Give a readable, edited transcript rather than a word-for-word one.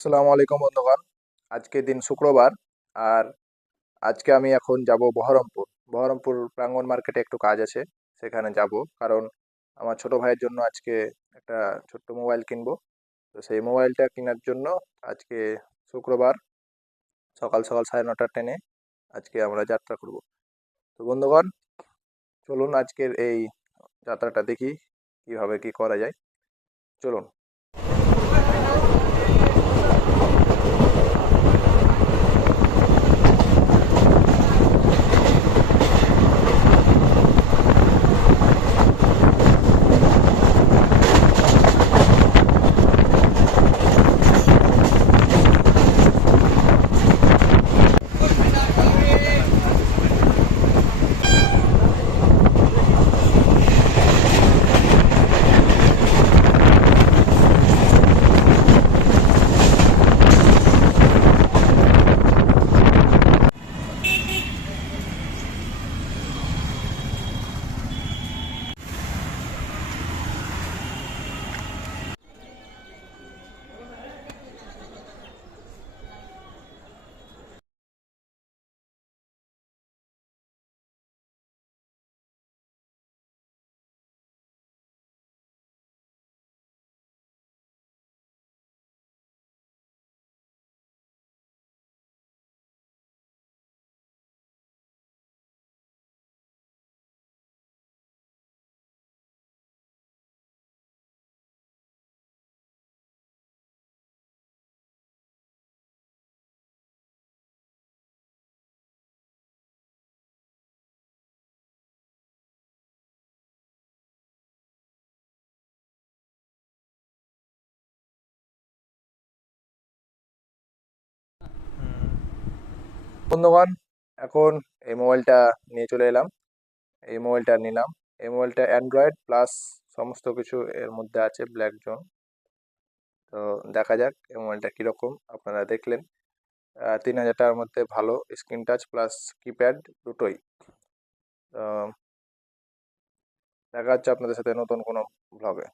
আসসালামু আলাইকুম বন্ধুগণ। আজকে দিন শুক্রবার। আর আজকে আমি এখন যাব বহরমপুর প্রাঙ্গণ মার্কেটে একটু কাজ আছে, সেখানে যাব। কারণ আমার ছোট ভাইয়ের জন্য আজকে একটা ছোট্ট মোবাইল কিনবো। তো সেই মোবাইলটা কেনার জন্য আজকে শুক্রবার সকাল সকাল 9:30 ট্রেনে আজকে আমরা যাত্রা করব। তো বন্ধুগণ, চলুন আজকের এই যাত্রাটা দেখি কিভাবে কি করা যায়। চলুন। বন্ধুগণ, এখন এই মোবাইলটা নিয়ে চলে এলাম। এই মোবাইলটা নিলাম। এই মোবাইলটা অ্যান্ড্রয়েড প্লাস সমস্ত কিছু এর মধ্যে আছে, ব্ল্যাক জোন। তো দেখা যাক এই মোবাইলটা কীরকম। আপনারা দেখলেন 3000 টাকার মধ্যে ভালো স্ক্রিন টাচ প্লাস কিপ্যাড দুটোই। তো দেখা হচ্ছে আপনাদের সাথে নতুন কোনো ব্লগে।